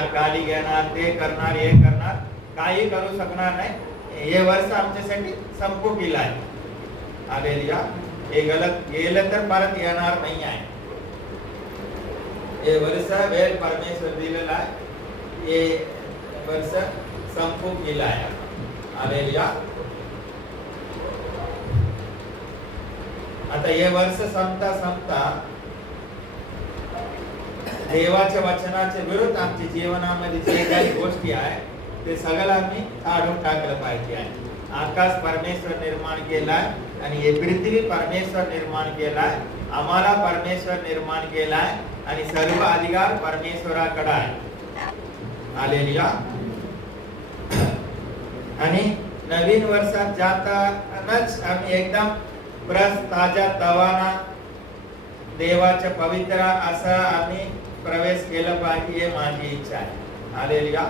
घेणार, गाडी घेणार, ते करणार, हे करणार, काही करू शकणार नाही. हे वर्ष आमच्यासाठी संपू गेलं आहे. हालेलुया. हे गेलं तर परत येणार नाही आहे. हे वर्ष वेळ परमेश्वर दिलेला आहे. हे वर्ष संपू गेलं आहे. हालेलुया. आता हे वर्ष संपता देवाच्या वचनाच्या विरुद्ध आमच्या जीवनामध्ये जे काही गोष्टी आहे ते सगळं आम्ही काढून टाकलं पाहिजे आहे. आकाश परमेश्वर निर्माण केलाय आणि हे पृथ्वी परमेश्वर निर्माण केलाय. आम्हाला परमेश्वर निर्माण केलाय आणि सर्व अधिकार परमेश्वराकडे आहे. हालेलुया. आणि नवीन वर्षात जातानाच आम्ही एकदम ताजा तवाना देवाच्या पवित्र असा आम्ही प्रवेश केला पाहिजे. हे माझी इच्छा आहे. हालेलुया.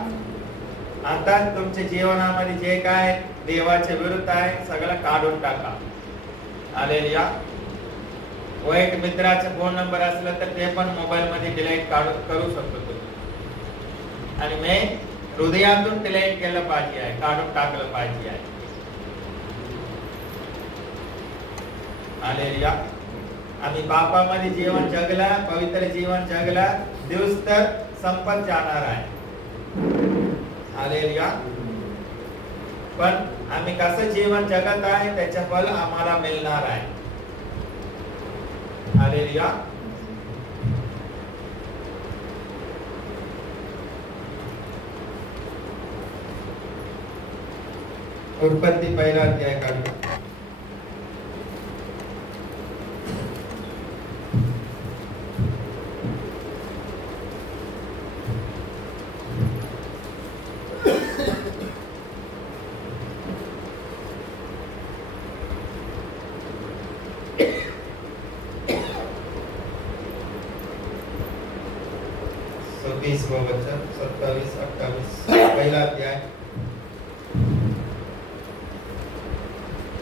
आता तुमच्या जीवनामध्ये जे काय देवाच्या विरुद्ध आहे सगळं काढून टाका. हालेलुया. वाईट मित्राचा फोन नंबर असला तर ते पण मोबाईल मध्ये डिलीट करू शकतो तुम्ही. आणि मी हृदयातून डिलीट केलं पाहिजे आहे, काढून टाकलं पाहिजे आहे. हालेलुया. आम्ही पापामध्ये जीवन जगला, पवित्र जीवन जगला, दिवस तर संपत जाणार आहे. हालेलुया. पण आम्ही कसं जीवन जगत आहे त्याचे फल आम्हाला मिळणार आहे. हालेलुया. उत्पत्ती पहिला अध्याय काढू. वचन 27-28 पहिला अध्याय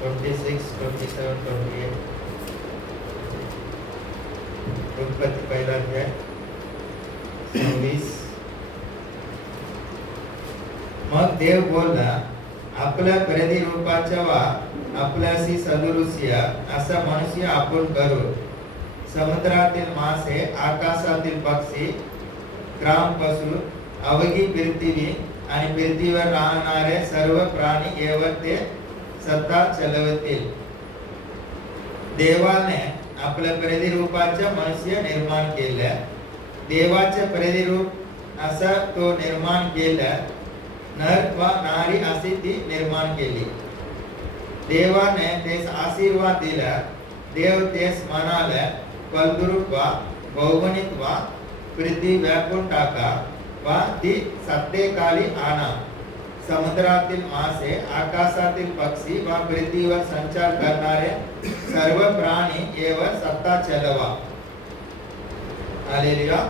26, 27, 28. उत्पत्ती पहिला अध्याय 26. मग देव बोलला, आपल्या प्रतिरूपाच्या वा आपल्याशी सदृश्य असा मनुष्य आपण करू. समुद्रातील मासे, आकाशातील पक्षी, ग्राम पशु, अवघी पृथ्वी आणि पृथ्वीवर राहणारे सर्व प्राणी यावर ते सत्ता चलवतील. देवाने आपल्या प्रतिरूपाचे मनुष्य निर्माण केले. देवाचे प्रतिरूप असा तो निर्माण केला. नर व नारी अशी ती निर्माण केली. देवाने तेस आशीर्वाद दिला. देव तेस म्हणाले, फलद्रूप वा बहुगुणित वा पृथ्वी व्यापून टाका वा ती सत्तेखाली आणा. समुद्रातील मासे, आकाशातील पक्षी व पृथ्वीवर संचार करणारे सर्व प्राणी यावर सत्ता चलवा. हालेलुया.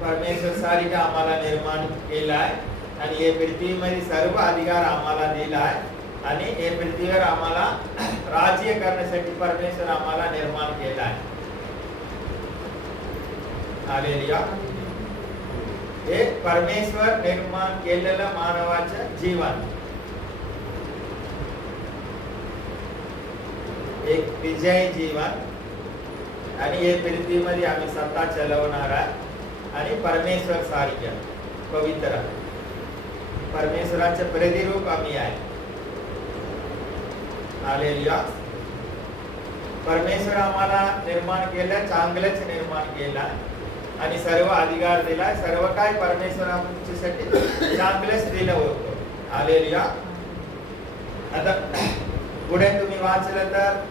परमेश्वर सारी आम्हाला निर्माण केला आहे आणि हे पृथ्वीमध्ये सर्व अधिकार आम्हाला दिला आहे. आणि हे पृथ्वीवर आम्हाला राज्य करण्यासाठी परमेश्वर आम्हाला निर्माण केला आहे. हालेलुया. हे परमेश्वर निर्माण केलेलं मानवाचं जीवन एक विजयी जीवन. आणि हे पृथ्वीमध्ये आम्ही सत्ता चलवणार आहे. आणि परमेश्वर सारखे पवित्र परमेश्वराचे प्रतिरूप आम्ही आहे. हालेलुया. परमेश्वर आम्हाला निर्माण केलं, चांगलंच निर्माण केलं आणि सर्व अधिकार दिला. सर्व काय परमेश्वर आमच्यासाठी चांगलंच दिलं होतं. हालेलुया. आता पुढे तुम्ही वाचलं तर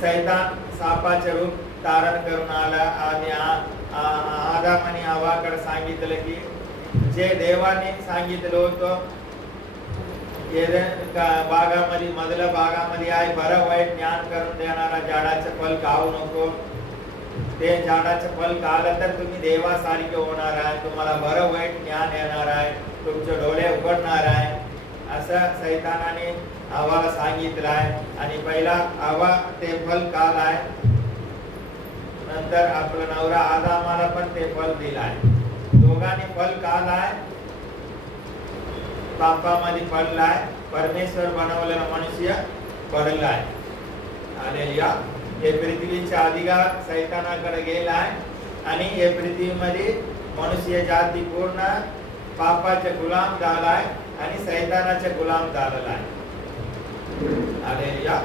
सैतान सापाचे रूप धारण करून आला आणि आदाम आणि हवाकडे सांगितलं की जे देवाने सांगितलं होतं बागामध्ये मधल्या बागामध्ये आहे बरं वाईट ज्ञान करून देणारा झाडाचं फल खाऊ नको. ते झाडाचं फल खाल्लं तर तुम्ही देवासारखे होणार आहे. तुम्हाला बरं वाईट ज्ञान येणार आहे. तुमचे डोळे उघडणार आहे असं सैतानाने हवाला सांगितलं आहे. आणि पहिला हवा ते फल खाल्लाय. नंतर आपला नवरा आदामाला पण ते फल दिलाय. दोघांनी फल खालाय, पापामध्ये पडलाय, परमेश्वर बनवलेला मनुष्य पडलाय. हालेलुया. हे पृथ्वीचा अधिकार सैतानाकडे गेलाय आणि हे पृथ्वीमध्ये मनुष्य जाती पूर्ण पापाचे गुलाम झालाय आणि सैतानाचे गुलाम झालेला आहे. हालेलुया.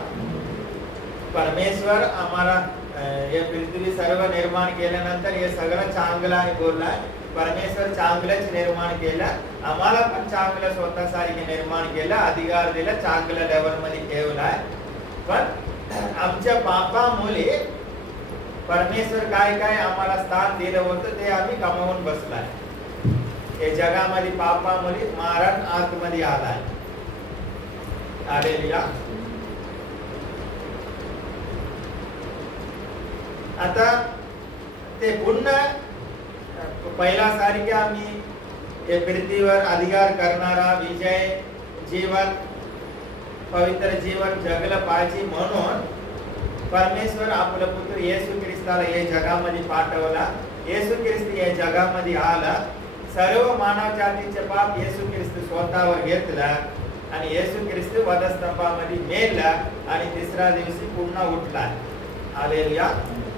परमेश्वर आम्हाला हे पृथ्वी सर्व निर्माण केल्यानंतर हे सगळं चांगलं आहे बोललाय. परमेश्वर चांगलंच निर्माण केलं, आम्हाला पण चांगलं स्वतःसारखे निर्माण केलं, अधिकार दिला, चांगल्या लेवल मध्ये ठेवलाय. पण आमच्या पापामुळे परमेश्वर काय काय आम्हाला स्थान दिलं होतं ते आम्ही गमावून बसलाय. हे जगामध्ये पापामुळे मारण आतमध्ये आलाय. हालेलुया. आता ते पुन्हा पहिला सारखे आम्ही हे पृथ्वीवर अधिकार करणारा विजय जीवन पवित्र जीवन जगलं पाहिजे म्हणून परमेश्वर आपलं पुत्र येशू ख्रिस्ताला हे जगामध्ये पाठवला. येशू ख्रिस्त या जगामध्ये आला, सर्व मानव जातीचे पाप येशू ख्रिस्त स्वतःवर घेतला आणि येशू ख्रिस्त वधस्तंभामध्ये मेला आणि तिसऱ्या दिवशी पुन्हा उठला. हालेलुया.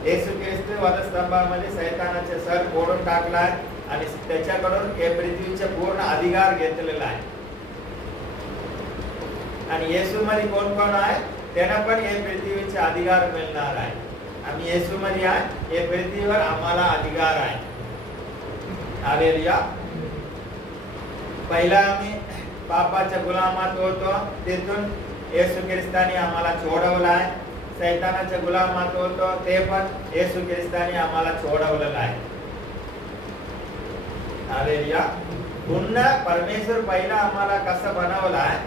येशू ख्रिस्त वधस्तंभामध्ये सैतानाचे सर फोडून टाकलाय आणि त्याच्याकडून हे पृथ्वीचे पूर्ण अधिकार घेतलेला आहे. आणि येशू मध्ये कोण कोण आहे त्यांना पण हे पृथ्वीचे अधिकार मिळणार आहे. आम्ही येशू मध्ये आहे, हे पृथ्वीवर आम्हाला अधिकार आहे. हालेलुया. पहिला आम्ही पापाच्या गुलामात होतो, तिथून येशू ख्रिस्ताने आम्हाला सोडवलाय. सैतानाच्या गुलामात होतो, ते पण येशू ख्रिस्ताने आम्हाला सोडवलेलं आहे. हालेलुया. पुन्हा परमेश्वर पहिला आम्हाला कसं बनवलाय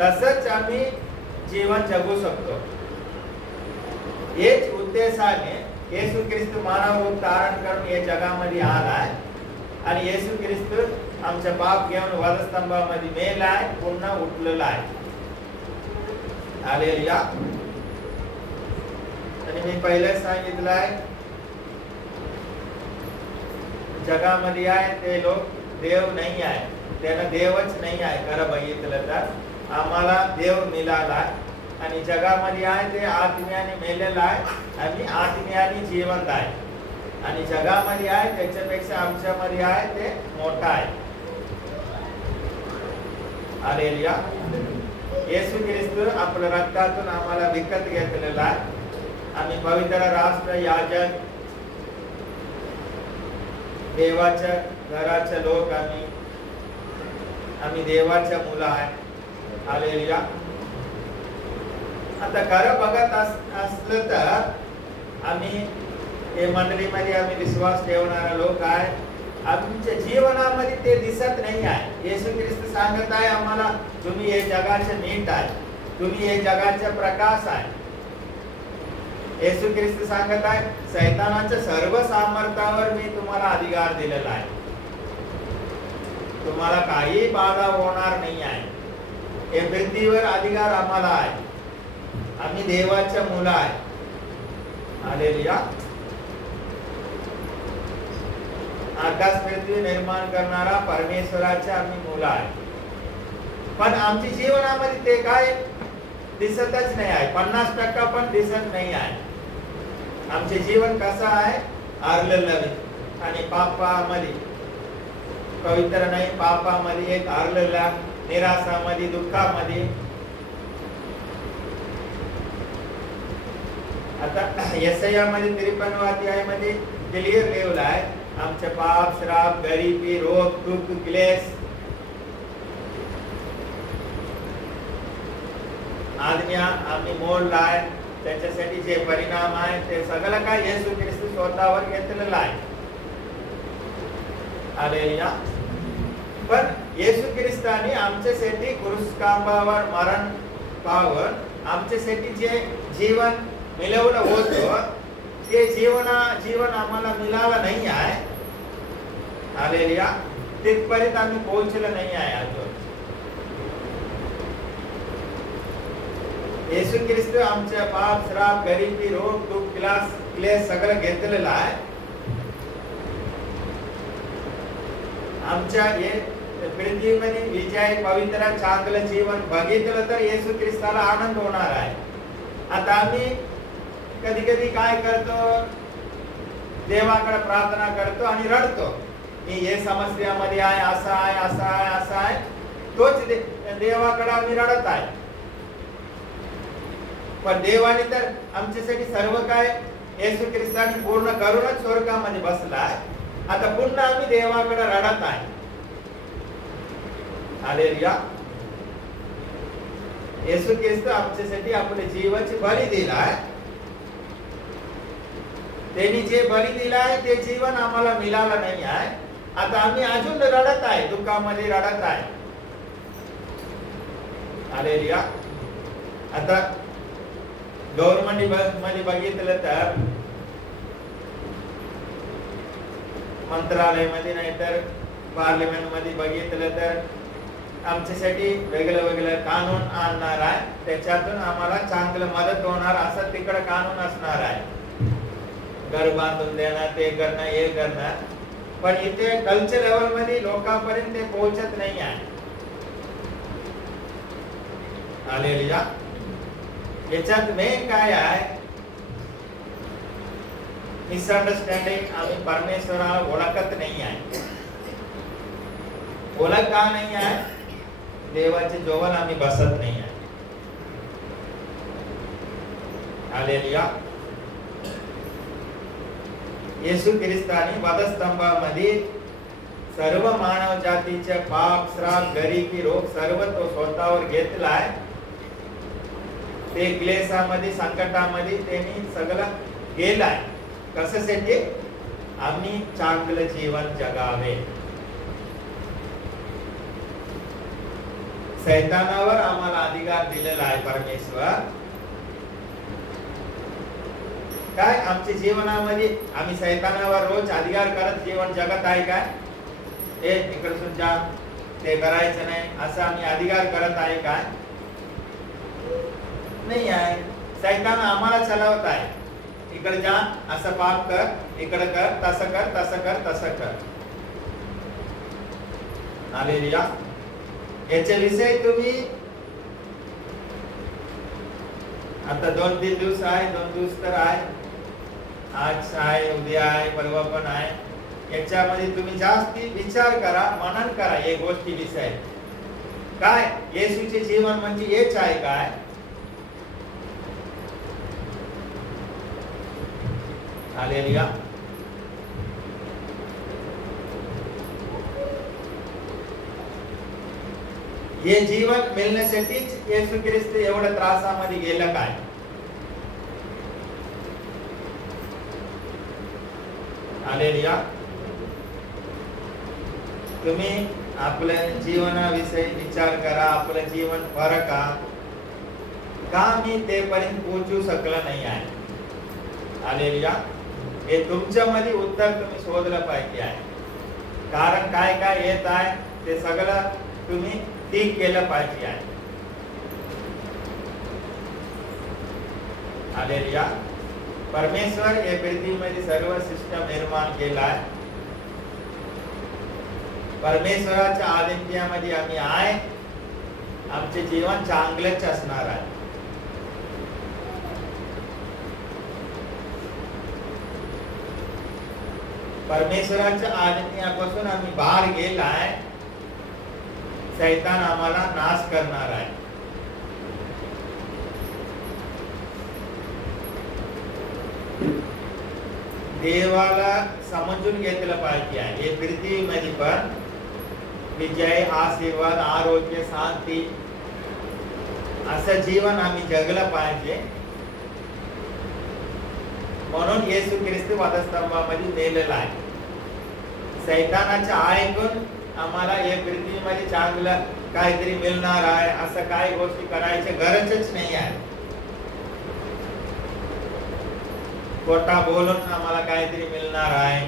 तसंच आम्ही जीवन जगू शकतो. हेच उद्देशाने येशू ख्रिस्त मानव रूप धारण करून या जगामध्ये आलाय आणि येशू ख्रिस्त आमचे पाप घेऊन वधस्तंभामध्ये मेलाय, पुन्हा उठलेला आहे. हालेलुया. आणि मी पहिले सांगितलंय जगामध्ये आहे ते लोक देव नाही आहे, त्यांना देवच नाही आहे. खरं बघितलं तर आम्हाला देव मिळाला आणि जगामध्ये आहे ते आत्म्याने मेलेला आहे आणि आत्म्याने जिवंत आहे. आणि जगामध्ये आहे त्याच्यापेक्षा आमच्यामध्ये आहे ते मोठा आहे. हालेलुया. येशू ख्रिस्त आपल्या रक्तातून आम्हाला विकत घेतलेला आहे. आम्ही पवित्र राष्ट्र याजक देवाच्या घराचे लोक आम्ही देवाच्या मुलं आहे. हालेलुया. आता खरं बघत असलं तर आम्ही हे मंडळीमध्ये आम्ही विश्वास ठेवणारा लोक आहे. आमच्या जीवनामध्ये ते दिसत नाही आहे. येशू ख्रिस्त सांगत आहे आम्हाला, तुम्ही हे जगाचे मीठ आहे, तुम्ही हे जगाचे प्रकाश आहे. येशू ख्रिस्त सांगत आहे सैतानाच्या सर्व सामर्थ्यावर मी तुम्हाला अधिकार दिलेला आहे, तुम्हाला काही बाधा होणार नाही आहे. हे पृथ्वीवर अधिकार आम्हाला आहे, आम्ही देवाच्या मुलं आहे. हालेलुया. आकाश पृथ्वी निर्माण करणारा परमेश्वराचे आम्ही मुलं आहे. पण आमच्या जीवनामध्ये ते काय दिसतच नाही आहे, 50% पण दिसत नाही आहे. आमचे जीवन कसं आहे, हारलेलं आणि पापामध्ये पवित्र नाही, पापामध्ये एक हारलेला, निराशामध्ये, दुःखामध्ये. आता यशायामध्ये 53 अध्यायामध्ये क्लिअर लिहिलं आहे, आमचे पाप, श्राप, गरिबी, रोग, दुःख, क्लेश, आज्ञा आम्ही मोडलाय, त्याच्यासाठी जे परिणाम आहे ते सगळं काय येशू ख्रिस्त स्वतःवर घेतलेलं आहे. हालेलुया. पण येशू ख्रिस्ताने आमच्यासाठी क्रूसखांबावर मरण पावून आमच्यासाठी जे जीवन मिळवलं होतं ते जीवन आम्हाला मिळालं नाही आहे. हालेलुया. तिथपर्यंत आम्ही पोहोचलो नाही आहे अजून. येशू ख्रिस्त आमच्या पाप, श्राप, गरिबी, रोग, दुःख, क्लेश सगळं घेतलेलं आहे. आमच्या हे पृथ्वीमध्ये विजय पवित्र चांगलं जीवन बघितलं तर येशू ख्रिस्ताला आनंद होणार आहे. आता आम्ही कधी कधी काय करतो, देवाकडे प्रार्थना करतो आणि रडतो, मी हे समस्यामध्ये आहे, असं आहे असं आहे असं आहे. तोच देवाकडे आम्ही रडत आहे. पण देवाने तर आमच्यासाठी सर्व काय येशू ख्रिस्ताने पूर्ण करूनच स्वर्गामध्ये बसलाय. आता पुन्हा आम्ही देवाकडे रडत आहे. हालेलुया. येशू ख्रिस्त आमच्यासाठी आपले जीवाची बळी दिलाय. त्यांनी जे बळी दिलाय ते जीवन आम्हाला मिळालं नाही आहे. आता आम्ही अजून रडत आहे, दुःखामध्ये रडत आहे. हालेलुया. आता गव्हर्नमेंट मध्ये बघितलं तर मंत्रालयामध्ये नाही तर पार्लिमेंट मध्ये बघितलं तर आमच्यासाठी वेगळं वेगळं कानून आणणार आहे. त्याच्यातून आम्हाला चांगलं मदत होणार असं तिकडे कानून असणार आहे. घर बांधून देणं, ते करणं, हे करणं. पण इथे कल्चर लेवल मध्ये लोकांपर्यंत ते पोहोचत नाही आहे. हालेलुया. याच्यात मेन काय आहे, मिसअंडरस्टँडिंग. आम्ही परमेश्वराला ओळखत नाही आहे. ओळख का नाही आहे? देवाचे जवळ आम्ही बसत नाही आहे. हालेलुया. येशू ख्रिस्ताने वधस्तंभामध्ये सर्व मानव जातीचे पाप, श्राप, गरिबी, रोग सर्व तो स्वतःवर घेतलाय. ते क्लेशामध्ये, संकटामध्ये त्यांनी सगळं गेलाय. कशासाठी? आम्ही चांगलं जीवन जगावे. सैतानावर आम्हाला अधिकार दिलेला आहे परमेश्वर. काय आमच्या जीवनामध्ये आम्ही सैतानावर रोज अधिकार करत जीवन जगत आहे काय? हे इकडसून जा, ते करायचं नाही असं आम्ही अधिकार करत आहे काय? नाही आहे. सैतान आम्हाला चालवत आहे. इकडे जा, असं पाप कर, इकडे कर, तसं कर, तसं कर, तसं कर. हालेलुया. याच्या विषयी तुम्ही आता 2-3 दिवस आहे, 2 दिवस तर आहे, आज आहे, उद्या आहे, परवा पण आहे. याच्यामध्ये तुम्ही जास्ती विचार करा, मनन करा या गोष्टी विषयी. काय येशूचे जीवन म्हणजे हेच आहे काय? हालेलुया. हे जीवन मिळण्यासाठीच येशू ख्रिस्त एवढ्या त्रासामध्ये गेला काय? हालेलुया. तुम्ही आपल्या जीवनाविषयी विचार करा. आपलं जीवन फरक का मी तेपर्यंत पोहोचू शकलो नाही आहे? हालेलुया. हे तुमच्यामध्ये उत्तर तुम्ही शोधलं पाहिजे आहे. कारण काय काय येत आहे ते सगळं तुम्ही ठीक केलं पाहिजे आहे. हालेलुया. परमेश्वर या पृथ्वीमध्ये सर्व सिस्टम निर्माण केला आहे. परमेश्वराच्या आदित्यामध्ये आम्ही आहे. आमचे जीवन चांगलेच असणार आहे. परमेश्वराच्या आदित्यापासून आम्ही बाहेर गेलाय. शैतान आम्हाला नाश करणार आहे. देवाला समजून घेतलं पाहिजे आहे. हे पृथ्वीमध्ये पण विजय, आशीर्वाद, आरोग्य, शांती असं जीवन आम्ही जगलं पाहिजे. म्हणून येशू ख्रिस्त वधस्तंभामध्ये नेलेला आहे. शैतानाच्या ऐकून आम्हाला या पृथ्वीमध्ये चांगलं काहीतरी मिळणार आहे असं काही गोष्टी करायची गरजच नाही आहे. खोटा बोलून आम्हाला काहीतरी मिळणार आहे,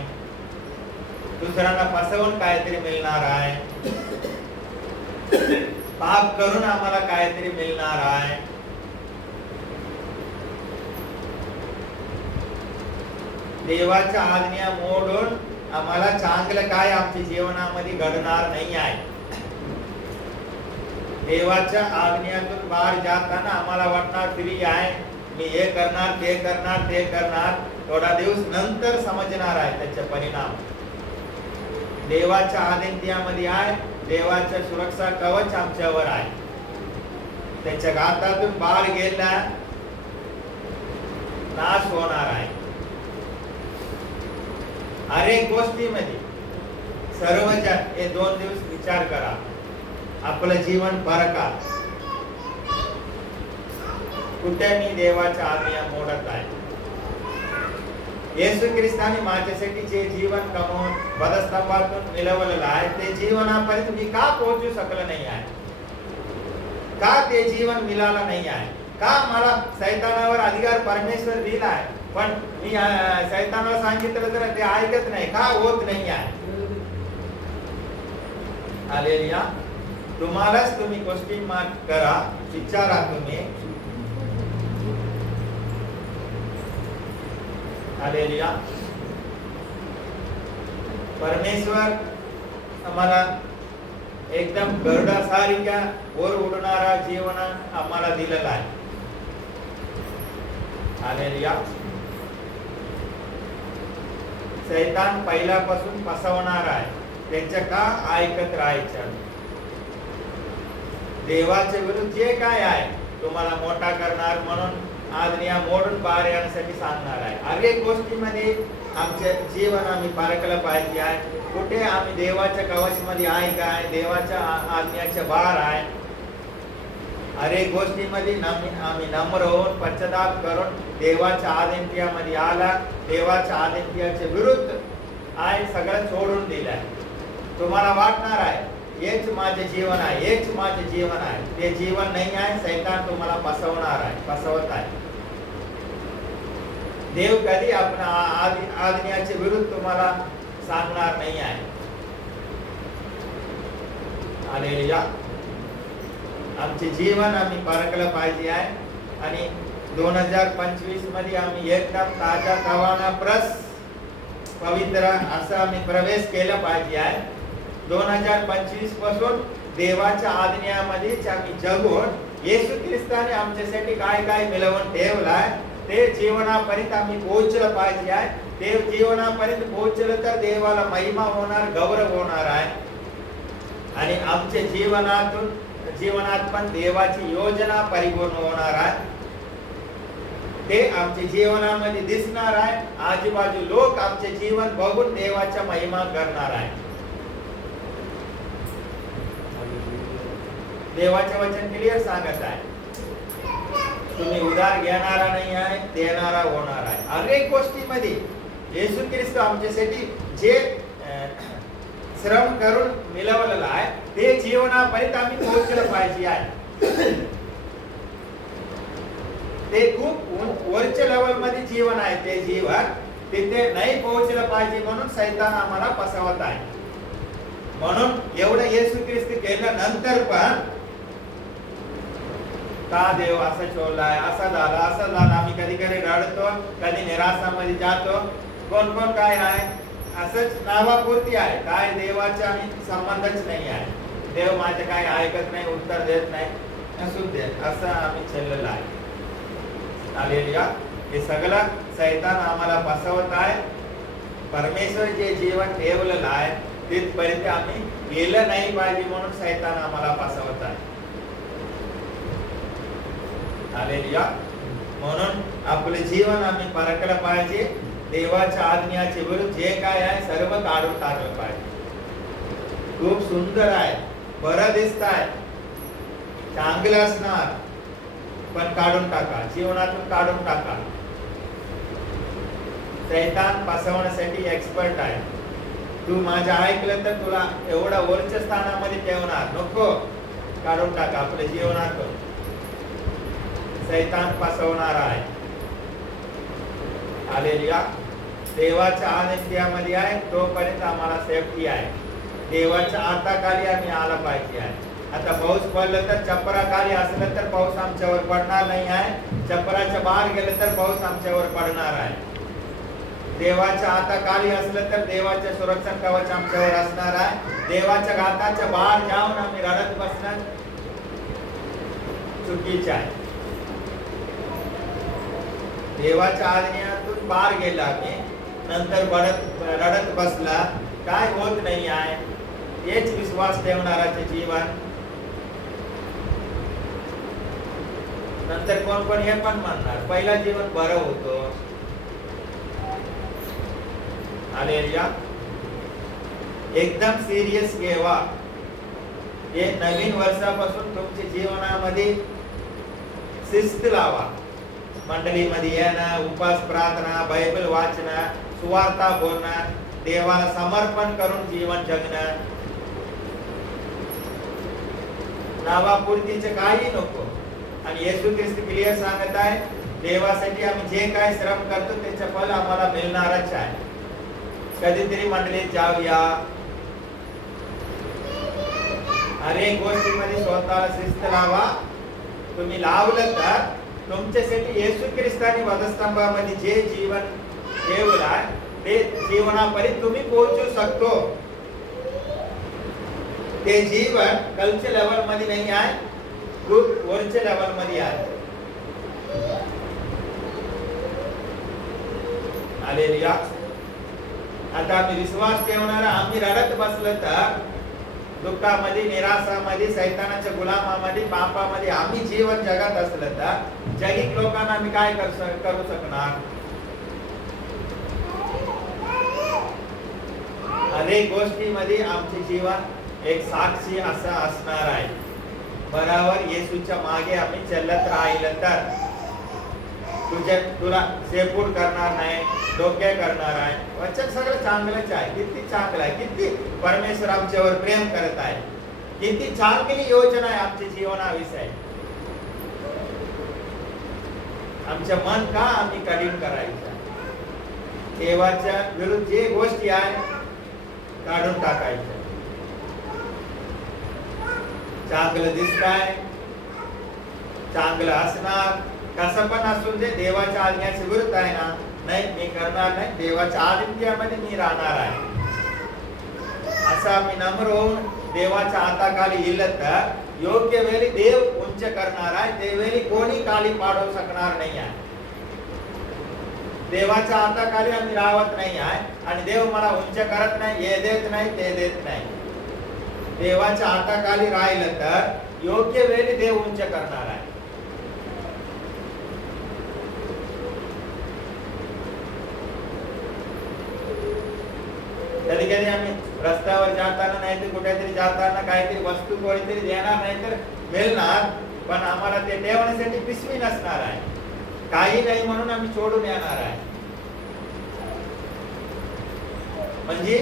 दुसऱ्यांना फसवून काहीतरी मिळणार आहे, पाप करून आम्हाला काहीतरी मिळणार आहे. देवाच्या आज्ञा मोडून आम्हाला चांगलं काय आमच्या जीवनामध्ये घडणार नाही आहे. देवाच्या आज्ञातून बाहेर जाताना आम्हाला वाटणार फ्री आहे, मी हे करणार ते करणार ते करणार, थोडा दिवस नंतर समजणार आहे त्याचे परिणाम. देवाच्या आज्ञामध्ये आहे, देवाच्या सुरक्षा कवच आमच्यावर आहे. त्याच्या घातातून बाहेर गेला नाश होणार आहे. अनेक गोष्टीमध्ये सर्वजण हे 2 दिवस विचार करा, आपलं जीवन परका, कुठे मी देवाच्या आज्ञा मोडत आहे. येशू ख्रिस्ताने माझ्यासाठी जे जीवन कमवून वधस्तंभातून मिळवलेलं आहे ते जीवनापर्यंत मी का पोहोचू शकलो नाही आहे, का ते जीवन मिळालं नाही आहे, का मला शैतानावर अधिकार परमेश्वर दिला आहे पण मी शैतानाला सांगितलं तर ते ऐकत नाही, का होत नाही आहे. हालेलुया. तुम्हालाच तुम्ही क्वेश्चन मार्क करा, विचारा तुम्ही. हालेलुया. परमेश्वर आम्हाला एकदम गरुडासारख्या वर उडणारा जीवन आम्हाला दिलेला आहे. हालेलुया. शैतान पहिल्यापासून फसवणार आहे, त्याच्या का ऐकत राहायचं. देवाचे विरुद्ध जे काय आहे तुम्हाला मोठा करणार म्हणून आज्ञा मोडून बाहेर येण्यासाठी सांगणार आहे. अनेक गोष्टीमध्ये आमचे जीवन आम्ही पारखलं पाहिजे आहे, कुठे आम्ही देवाच्या कवचमध्ये आहे काय, देवाच्या आज्ञाच्या बाहेर आहे. अनेक गोष्टीमध्ये आम्ही नम्र होऊन पश्चाताप करून देवाच्या आज्ञामध्ये आला, देवाच्या आज्ञाच्या विरुद्ध आहे सगळं सोडून दिलंय. तुम्हाला वाटणार आहे हेच माझे जीवन आहे, हेच माझे जीवन आहे. ते जीवन नाही आहे, शैतान तुम्हाला फसवणार आहे, फसवत आहे. देव कधी आपण आज्ञाच्या विरुद्ध तुम्हाला सांगणार नाही आहे. हालेलुया. आमचे जीवन आम्ही परखलं पाहिजे आहे आणि 2025 मध्ये आम्ही एकदम ताजा तवाना पवित्र असं आम्ही प्रवेश केला पाहिजे आहे. 2025 पासून देवाच्या आज्ञामध्ये आम्ही जगून येशू ख्रिस्ताने आमच्यासाठी काय काय मिळवून ठेवलाय ते जीवनापर्यंत आम्ही पोहोचलं पाहिजे आहे. ते जीवनापर्यंत पोहोचलं तर देवाला महिमा होणार, गौरव होणार आहे आणि आमच्या जीवनात पण देवाची योजना परिपूर्ण होणार आहे. ते आमच्या जीवनामध्ये दिसणार आहे. आजूबाजू लोक आमचे जीवन बघून देवाच्या महिमा करणार आहे. देवाचे वचन क्लिअर सांगत आहे, तुम्ही उधार घेणारा नाही आहे, देणारा होणार आहे. अनेक गोष्टीमध्ये येशू ख्रिस्त आमच्यासाठी जे श्रम करून मिळवलेलं आहे ते जीवनापर्यंत आम्ही पोहोचलं पाहिजे आहे. ते खूप वरच्या लेवल मध्ये जीवन आहे, ते जीवन तिथे नाही पोहोचलं पाहिजे म्हणून शैतान आम्हाला फसवत आहे. म्हणून एवढं येशू ख्रिस्त केल्यानंतर पण का देव असं ठेवलाय, असं झालं आम्ही कधी कधी रडतो, कधी निराशामध्ये जातो. कोण काय आहे असंच नावापुरती आहे, काय देवाचा संबंधच नाही आहे. देव माझे काय ऐकत नाही, उत्तर देत नाही, असू दे असं आम्ही चाललेलं आहे. हालेलुया. हे सगळं शैतान आम्हाला फसवत आहे. परमेश्वर जे जीवन ठेवलेलं आहे तिथपर्यंत आम्ही गेलं नाही पाहिजे म्हणून शैतान आम्हाला फसवत आहे. हालेलुया. म्हणून आपले जीवन आम्ही परखलं पाहिजे. देवाच्या आज्ञाचे विरुद्ध जे काय आहे सर्व काढून टाकलं पाहिजे. खूप सुंदर आहे, बरं दिसत आहे, चांगलं असणार पण काढून टाका, जीवनातून काढून टाका. शैतान फसवण्यासाठी एक्सपर्ट आहे. तू माझं ऐकलं तर तुला एवढा वरच्या स्थानामध्ये ठेवणार, नको, काढून टाका आपल्या जीवनातून. शैतान फसवणार आहे. हालेलुया. देवाच्या आज्ञेमध्ये आहे तोपर्यंत आम्हाला सेफ्टी आहे. देवाच्या हाताखाली आम्ही आला पाहिजे आहे. आता पाऊस पडलं तर चपराखाली असलं तर पाऊस आमच्यावर पडणार नाही आहे. चपराच्या बाहेर गेलं तर पाऊस आमच्यावर पडणार आहे. देवाच्या हाताखाली असलं तर देवाचे संरक्षण कवच आमच्यावर असणार आहे. देवाच्या घाताच्या बाहेर जाऊन आम्ही रडत बसणं चुकीचे आहे. देवाच्या आज्ञेतून बाहेर गेला की नंतर रडत बसला काय होत नाही आहे. हेच विश्वास ठेवणाराचे जीवन. नंतर कोण हे पण म्हणणार पहिला जीवन बरं होतं. हालेलुया. एकदम सिरियस घेवा. हे नवीन वर्षापासून तुमच्या जीवनामध्ये शिस्त लावा. मंडळीमध्ये येणं, उपास प्रार्थना, बायबल वाचणं, सुवार्ता बोलणं, देवाला समर्पण करून जीवन जगणं. नावापुरतीचे काही नको. आणि येशू ख्रिस्त क्लिअर सांगत आहे देवासाठी आम्ही जे काय श्रम करतो त्याचे फल आम्हाला मिळणारच आहे. कधीतरी मंडळीत जाऊया. अनेक गोष्टीमध्ये स्वतःला शिस्त लावा. तुम्ही लावलं तर तुमच्यासाठी येशू ख्रिस्ताने वधस्तंभामध्ये जे जीवन ठेवलं ते जीवनापर्यंत तुम्ही पोहोचू शकतो. ते जीवन कलच्या लेवल मध्ये नाही आहे, खूप वरच्या लेवल मध्ये आहे. हालेलुया. आता आम्ही विश्वास ठेवणारा आम्ही रडत बसलो तर दुःखामध्ये, निराशामध्ये, सैतानाच्या गुलामामध्ये, पापामध्ये आम्ही जीवन जगत असलं तर जगिक लोकांना आम्ही काय करू शकणार. अनेक गोष्टीमध्ये आमचे जीवन एक साक्षी असं असणार आहे. बरोबर येशूच्या मागे आम्ही चालत राहिलं तर तुला सेपूट करणार नाही, डोके करणार आहे. वचन सगळं चांगलंच आहे. किती चांगलं आहे, किती परमेश्वर आमच्यावर प्रेम करत आहे, किती चांगली योजना आहे आमच्या जीवनाविषयी. आमचं मन का आम्ही कठीण करायचं. देवाच्या विरुद्ध जे गोष्टी आहे काढून टाकायच्या. चांगलं दिसताय, चांगलं असणार, कसं पण असून दे देवाच्या आज्ञेच्या विरुद्ध आहे ना, नाही मी करणार नाही, देवाच्या आज्ञेमध्ये मी राहणार आहे. असं आम्ही नम्र होऊन देवाच्या हाताखाली येलं तर योग्य वेळी देव उंच करणार आहे. त्यावेळी कोणी खाली पाडू शकणार नाही आहे. देवाच्या हाताखाली आम्ही राहत नाही आहे आणि देव मला उंच करत नाही, हे देत नाही, ते देत नाही. देवाच्या हाताखाली राहिलं तर योग्य वेळी देव उंच करणार आहे. कधी कधी आम्ही रस्त्यावर जाताना नाही तर कुठेतरी जाताना काहीतरी वस्तू कोणीतरी देणार नाही तर मिळणार, पण आम्हाला ते ठेवण्यासाठी पिशवी नसणार आहे. काही नाही म्हणून आम्ही सोडून येणार आहे. म्हणजे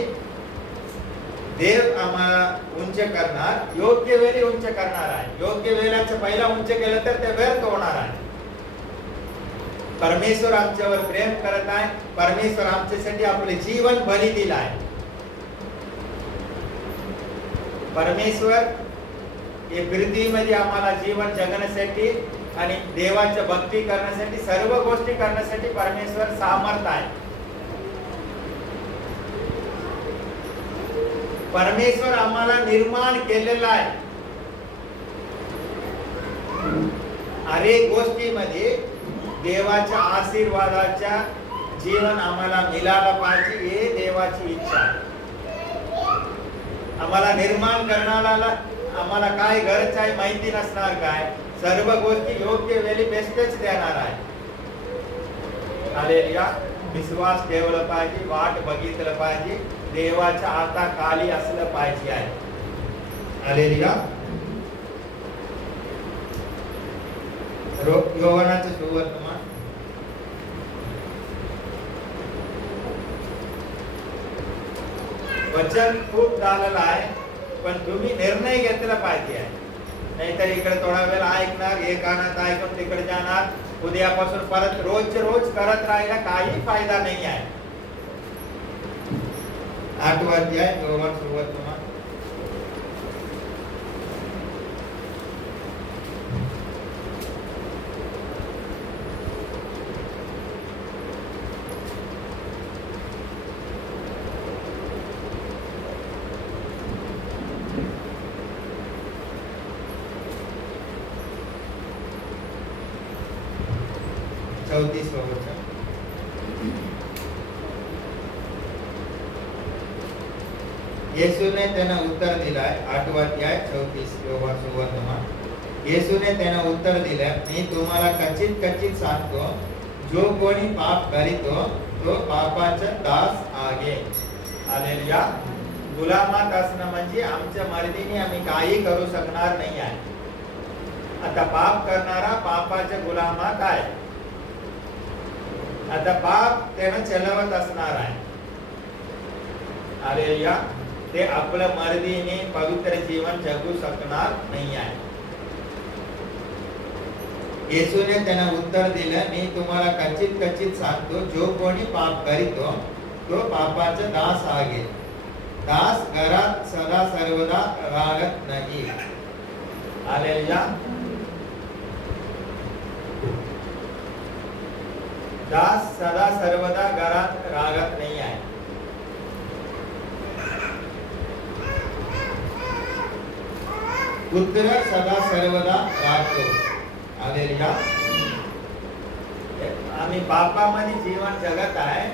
देव आम्हाला उंच करणार, योग्य वेळी उंच करणार आहे. योग्य वेळाच्या पहिला उंच केलं तर ते व्यर्थ होणार आहे. परमेश्वर आमच्यावर प्रेम करत आहे. परमेश्वर आमच्यासाठी आपले जीवन बली दिलं आहे. परमेश्वर हे पृथ्वीमध्ये आम्हाला जीवन जगण्यासाठी आणि देवाच्या भक्ती करण्यासाठी, सर्व गोष्टी करण्यासाठी परमेश्वर सामर्थ आहे. परमेश्वर आम्हाला निर्माण केलेला आहे. अनेक गोष्टीमध्ये देवाच्या आशीर्वादाच्या जीवन आम्हाला मिळालं पाहिजे, हे देवाची इच्छा आहे. आम्हाला निर्माण करणारा आम्हाला काय गरज आहे माहिती नसणार, काय सर्व गोष्टी योग्य वेळी बेस्टच देणार आहे. हालेलुया. विश्वास ठेवला पाहिजे, वाट बघितलं पाहिजे, देवाच्या हाताखाली असलं पाहिजे आहे. हालेलुया. योहानाचं सुवर्तमान वचन खूप झालेलं आहे, पण तुम्ही निर्णय घेतला पाहिजे आहे. नाहीतर इकडे थोडा वेळ ऐकणार, हे कानात ऐकून तिकडे जाणार, उद्यापासून परत रोज करत राहिला काही फायदा नाही आहे. 8वा अध्याय योहान सुवर्तमान. 34 वचन. येशूने त्यांना उत्तर दिलाय. 8वा अध्याय 34 योहान सुवर्तमान. येशूने त्यांना उत्तर दिले, मी तुम्हाला कचित सांगतो, जो कोणी पाप करीतो तो पापाचा दास आहे. हालेलुया. गुलामात असणं म्हणजे आमच्या मर्जीने आम्ही काही करू शकणार नाही आहे. आता पाप करणारा पापाच्या गुलामात आहे. आता पाप त्यानं चलवत असणार आहे. हालेलुया. ते आपल्या मर्जीने पवित्र जीवन जगू शकणार नाही आहे. येशूने त्यांना उत्तर दिले, मी तुम्हाला कचित सांगतो, जो कोणी पाप करीतो तो पापाचा दास आहे. दास घरात सदा सर्वदा राहत नाही. हालेलुया. दास सदा सर्वदा घरात राहत नाही आहे. पुत्र सदा सर्वदा राहतो. हालेलुया. आम्ही पापामध्ये जीवन जगत आहे.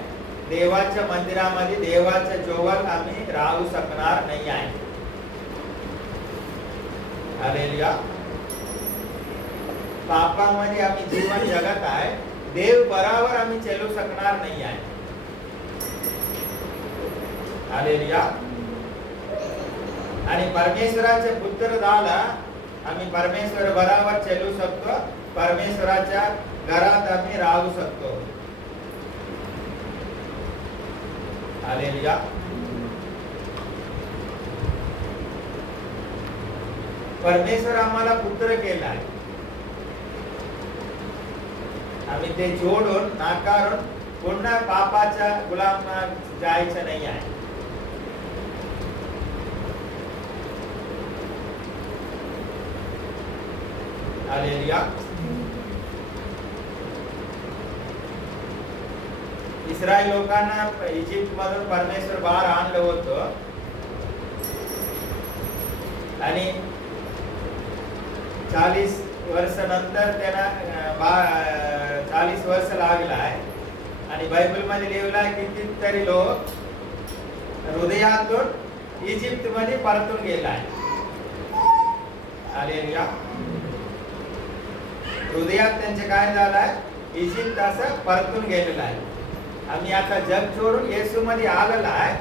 देवाच्या मंदिरामध्ये देवाच्या जवळ आम्ही राहू शकणार नाही आहे. हालेलुया. पापामध्ये आम्ही जीवन जगत आहे. देव बराबर आम्ही चलू शकणार नाही आहे. हालेलुया. आणि परमेश्वराचे पुत्र झाला आम्ही परमेश्वर बराबर चलू शकतो. परमेश्वराच्या घरात आम्ही राहू शकतो. हालेलुया. परमेश्वर आम्हाला पुत्र केलाय. आम्ही ते जोडून नाकारून पुन्हा पापाच्या गुलामात जायचं नाही आहे. हालेलुया. इस्रायल लोकांना इजिप्त मधून परमेश्वर बाहेर आणलं होतं आणि 40 वर्ष नंतर त्यांना 40 वर्ष लागलाय. आणि बायबल मध्ये लिहिलंय कितीतरी लोक हृदयातून इजिप्त मध्ये परतून गेलाय. हालेलुया. हृदयात त्यांचे काय झालंय? इजिप्त असं परतून गेलेलं आहे. आम्ही आता जग सोडून येशू मध्ये आलेला आहे,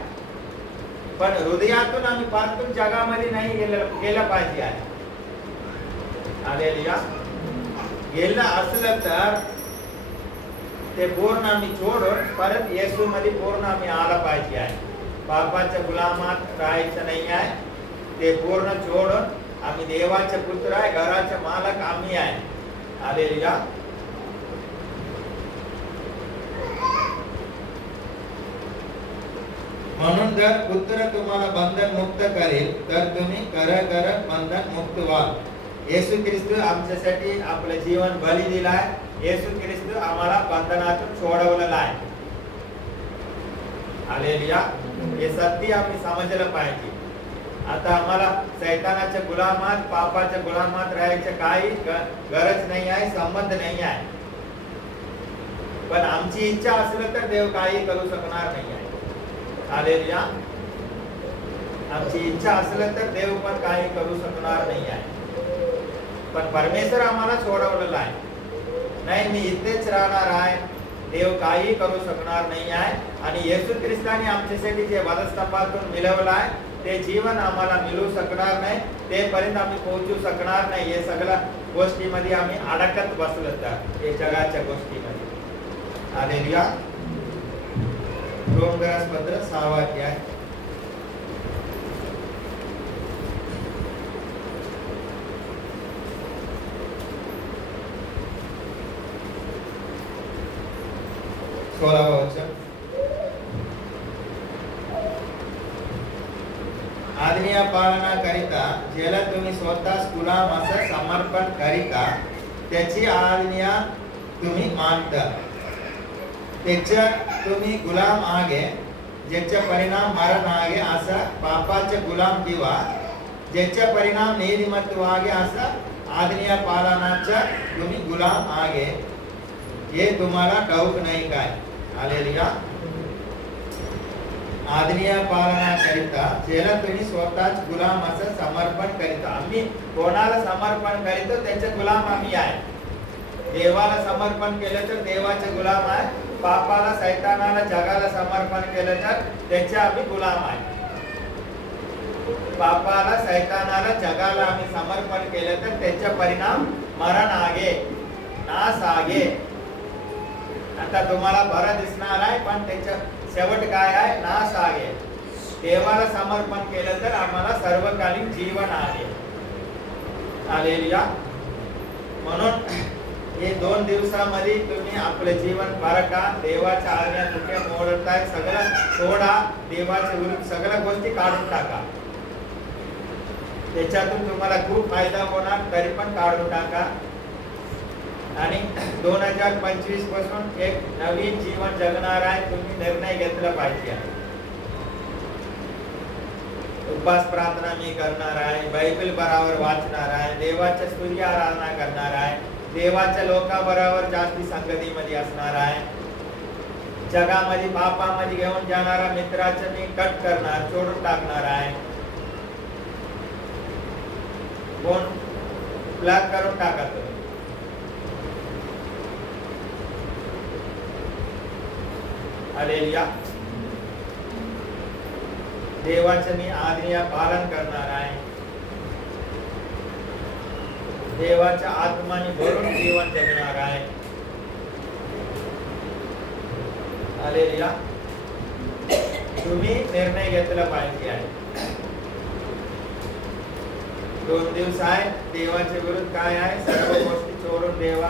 पण हृदयातून आम्ही परतून जगामध्ये नाही गेलं पाहिजे आहे. हालेलुया. गेलं असलं तर ते पूर्ण आम्ही सोडून परत येशू मध्ये पूर्ण आम्ही आला पाहिजे आहे. पापाच्या गुलामात राहायचं नाही आहे. ते पूर्ण सोडून आम्ही देवाचे पुत्र आहे. घराचे मालक आम्ही आहे. हालेलुया. म्हणून जर पुत्र तुम्हाला बंधन मुक्त करेल तर तुम्ही कर बंधन मुक्त व्हाल. येशू ख्रिस्त आमच्यासाठी आपलं जीवन बली दिलाय. येशू ख्रिस्त आम्हाला बंधनातून सोडवलेला आहे. हालेलुया. हे सत्य आम्ही समजलं पाहिजे. आता आम्हाला शैतानाच्या गुलामात पापाच्या गुलामात राहायचं काही गरज नाही आहे, संबंध नाही आहे. पण आमची इच्छा असलं तर देव काही करू शकणार नाही आहे. हालेलुया. आमची इच्छा असलं तर देव पण काही करू शकणार नाही आहे. पण परमेश्वर आम्हाला सोडवलेला आहे. नाही मी इथेच राहणार आहे, देव काही करू शकणार नाही आहे. आणि येशू ख्रिस्ताने आमच्यासाठी जे वधस्तंभातून मिळवलं आहे ते जीवन आम्हाला मिळू शकणार नाही. ते पर्यंत आम्ही पोहोचू शकणार नाही. हे सगळ्या गोष्टीमध्ये आम्ही अडकत बसलो तर हे जगाच्या गोष्टीमध्ये. हालेलुया. रोमकरास पत्र 6वा अध्याय. वचन. आज्ञा पालना करिता ज्याला तुम्ही स्वतःच गुलाम असं समर्पण करिता त्याची आज्ञा तुम्ही मानता. त्याच्या तुम्ही गुलाम आगे ज्याचा परिणाम मरण आगे असा पापाचे गुलाम किंवा ज्याचा परिणाम नीतिमत्व आगे असा आज्ञा पालनाचा तुम्ही गुलाम आगे. हे तुम्हाला ठाऊक नाही काय. हालेलुया. आज्ञा पालनाकरिता ज्याला तुम्ही स्वतःच गुलामाचं समर्पण करीता. आम्ही कोणाला समर्पण करीतो त्याचे गुलाम आम्ही आहे. देवाला समर्पण केलं तर देवाचे गुलाम आहे. पापाला, सैतानाला, जगाला समर्पण केलं तर त्याचे आम्ही गुलाम आहे. पापाला, सैतानाला, जगाला आम्ही समर्पण केलं तर त्याचा परिणाम मरण आहे, नाश आहे. आता तुम्हाला बरं दिसणार आहे पण त्याचा शेवट काय आहे? नाश आहे. देवाला समर्पण केलं तर आम्हाला सर्वकालीन जीवन आहे. हालेलुया. म्हणून हे 2 दिवसामध्ये तुम्ही आपलं जीवन बरं का देवाच्या आज्ञा कुठे मोडताय सगळं सोडा. देवाच्या विरुद्ध सगळ्या गोष्टी काढून टाका. त्याच्यातून तुम्हाला खूप फायदा होणार. तरी पण काढून टाका आणि 2025 पासून एक नवीन जीवन जगणार आहे. तुम्ही निर्णय घेतला पाहिजे. उपवास प्रार्थना मी करणार आहे, बायबल बरोबर वाचणार आहे, देवाच्या स्तुती आराधना करणार आहे, देवाच्या लोकांबरोबर जास्ती संगतीमध्ये असणार आहे. जगामध्ये पापामध्ये घेऊन जाणारा मित्राचे मी कट करणार, सोडून टाकणार आहे. कोण ब्लॉक करून टाका तुम्ही. हालेलुया. देवाचे मी आज्ञा पालन करणार आहे. देवाच्या आत्माने भरून जीवन जगणार आहे. हालेलुया. तुम्ही निर्णय घेतला पाहिजे आहे. 2 दिवस आहे. देवाच्या विरुद्ध काय आहे? सर्व गोष्टी सोडून देवा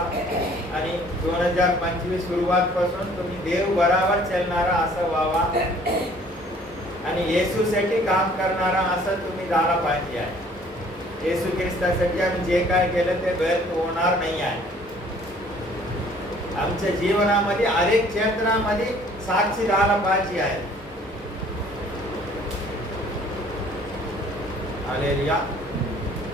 आणि 2025 सुरुवात पासून तुम्ही देव बरोबर चालणारा असं व्हावा आणि येशूसाठी काम करणारा असं तुम्ही झाला पाहिजे आहे. येशू ख्रिस्तासाठी आम्ही जे काय केलं ते व्यर्थ होणार नाही आहे. आमच्या जीवनामध्ये अनेक क्षेत्रामध्ये साक्षी झाला पाहिजे आहे. हालेलुया.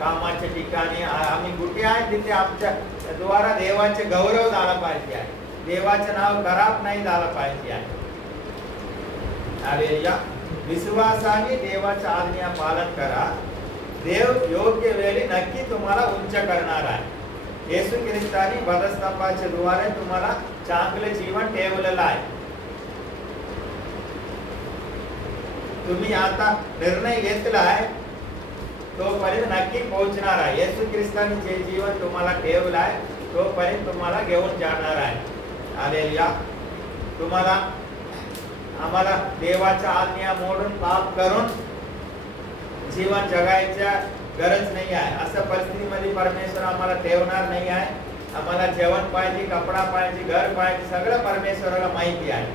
कामाच्या ठिकाणी आम्ही कुठे आहे तिथे आमच्या द्वारा देवाचे गौरव झाला पाहिजे आहे. देवाचे नाव खराब नाही झाला पाहिजे आहे. हालेलुया. विश्वासाने देवाच्या आज्ञा पालन करा. देव योग्य वेळी नक्की तुम्हाला उंच करणार आहे. येशू ख्रिस्ताने वधस्तंभाच्या द्वारे तुम्हाला चांगले जीवन ठेवलेलं आहे. तुम्ही आता निर्णय घेतला आहे तोपर्यंत नक्की पोहोचणार आहे. येशू ख्रिस्ताने जे जीवन तुम्हाला ठेवलं आहे तोपर्यंत तुम्हाला घेऊन जाणार आहे. हालेलुया. तुम्हाला आम्हाला देवाच्या आज्ञा मोडून पाप करून जीवन जगायच्या गरज नाही आहे. अशा परिस्थितीमध्ये परमेश्वर आम्हाला ठेवणार नाही आहे. आम्हाला जेवण पाहिजे, कपडा पाहिजे, घर पाहिजे, सगळं परमेश्वराला माहिती आहे.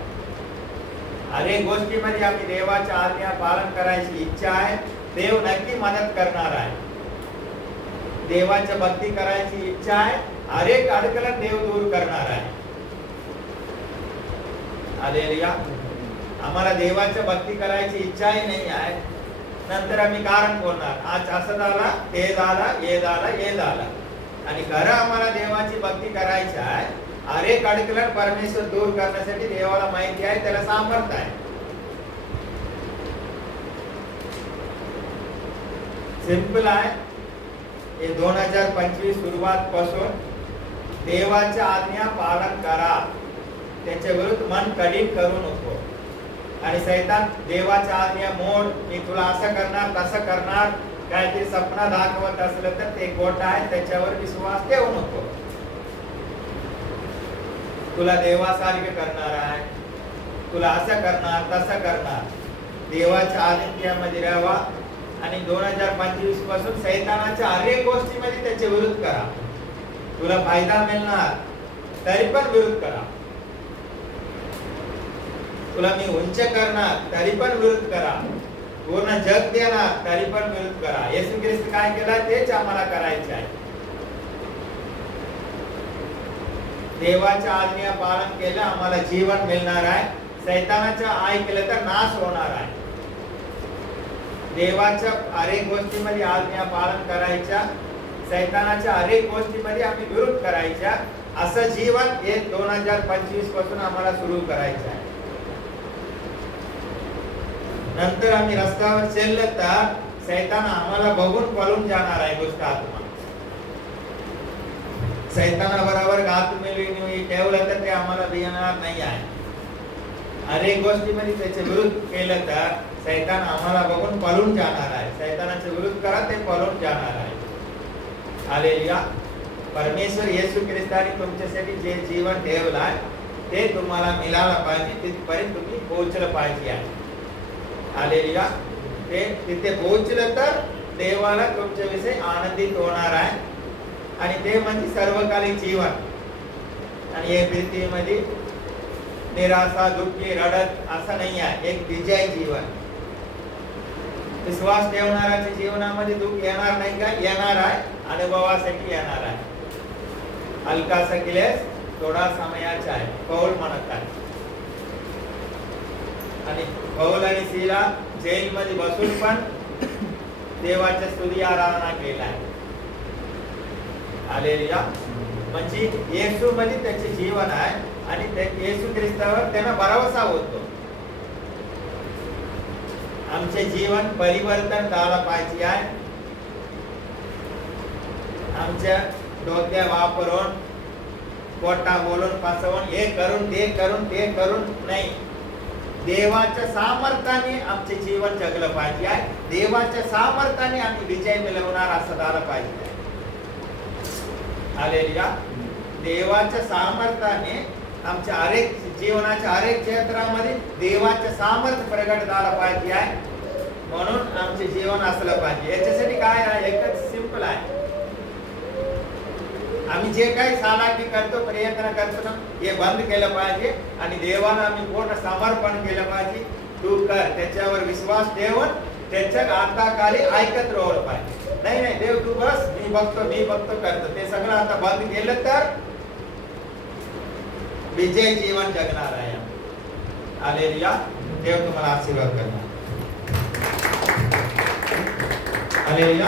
अनेक गोष्टीमध्ये आम्ही देवाच्या आज्ञा पालन करायची इच्छा आहे. देव नक्की मदत करणार आहे. देवाच्या भक्ती करायची इच्छा आहे. अनेक अडचण देव दूर करणार आहे. हालेलुया. आम्हाला देवाच्या भक्ती करायची इच्छाही नाही आहे. नंतर आम्ही कारण बोलणार आज असं झाला, ते झाला, हे झाला, हे झाला. आणि खरं आम्हाला देवाची भक्ती करायची आहे. अनेक अडचण परमेश्वर दूर करण्यासाठी देवाला माहिती आहे, त्याला सामर्थ्य आहे. सिंपल आहे. हे 2025 सुरुवात पासून देवाच्या आज्ञा पालन करा. त्याच्या विरुद्ध मन कठीण करू नको. आणि सैतान देवाच्या आज्ञा मोड, मी तुला असं करणार तसं करणार काहीतरी सपना दाखवत असलं तर ते खोटं आहे. त्याच्यावर विश्वास ठेवू नको. तुला देवासारखे करणार आहे, तुला असं करणार तसं करणार. देवाच्या आज्ञेमध्ये राहावा आणि 2025 पासून सैतानाच्या अनेक गोष्टीमध्ये त्याच्या विरुद्ध करा. तुला फायदा मिळणार तरी पण विरुद्ध करा. तुला मी उंच करणार तरी पण विरुद्ध करा. पूर्ण जग देणार तरी पण विरुद्ध करा. येशू ख्रिस्त काय केला तेच आम्हाला करायचे आहे. देवाच्या आज्ञा पालन केलं आम्हाला जीवन मिळणार आहे. सैतानाच्या ऐकलं तर नाश होणार आहे. देवाच्या अनेक गोष्टीमध्ये आज्ञा पालन करायच्या, सैतानाच्या अनेक गोष्टीमध्ये आम्ही विरोध करायच्या. असं जीवन हे 2025 पासून आम्हाला सुरू करायचं आहे. नंतर आम्ही रस्त्यावर चाललो तर सैतान आम्हाला बघून पळून जाणार आहे. दुष्ट आत्मा सैतानाबरोबर घात मिळवून ठेवलं तर ते आम्हाला भिणार नाही आहे. अनेक गोष्टीमध्ये त्याचे विरुद्ध केलं तर सैतान आम्हाला बघून पळून जाणार आहे. सैतानाचे विरुद्ध करा ते पळून जाणार आहे. हालेलुया. परमेश्वर येशू ख्रिस्ताने तुमच्यासाठी जे जीवन ठेवलं आहे ते तुम्हाला मिळालं पाहिजे. तिथपर्यंत तुम्ही पोहोचलं पाहिजे आहे. हालेलुया. ते तिथे पोहोचलं तर देवाला तुमच्याविषयी आनंदित होणार आहे. आणि ते म्हणजे सर्वकालिक जीवन. आणि हे पृथ्वीमध्ये निराशा दुःखी रडत असं नाही आहे. एक विजय जीवन. विश्वास ठेवणाऱ्याच्या जीवनामध्ये दुःख येणार नाही का? येणार आहे. अनुभवासाठी येणार आहे. हलकासा क्लेश थोडा समयाचा आहे पौल म्हणत आहे. आणि पौल आणि सीला जेल मध्ये बसून पण देवाच्या स्तुती आराधना केला. हालेलुया. म्हणजे येशू मध्ये त्याचे जीवन आहे आणि येशू ख्रिस्तावर त्यांना भरोसा होतो. आमचे जीवन परिवर्तन झालं पाहिजे आहे. आमच्या डोक्या वापरून पोटा बोलून फसवून हे करून ते करून ते करून नाही. देवाच्या सामर्थ्याने आमचे जीवन जगलं पाहिजे आहे. देवाच्या सामर्थ्याने आम्ही विजय मिळवणार असं झालं पाहिजे. हालेलुया. देवाच्या सामर्थ्याने आमच्या हरेक जीवनाच्या हरेक क्षेत्रामध्ये देवाचे सामर्थ्य प्रगट झालं पाहिजे आहे. म्हणून आमचे जीवन असलं पाहिजे. याच्यासाठी काय आहे? एकच सिंपल आहे. आम्ही जे काही चालाकी करतो प्रयत्न करतो ना हे बंद केलं पाहिजे आणि देवाला आम्ही पूर्ण समर्पण केलं पाहिजे. तू कर. त्याच्यावर विश्वास ठेवून त्याच्या हाताखाली ऐकत राहलं पाहिजे. नाही नाही देव तू बस मी बघतो करतो ते सगळं आता बंद केलं तर विजय जीवन जगणार आहे. हालेलुया. देव तुम्हाला आशीर्वाद करणार. हालेलुया.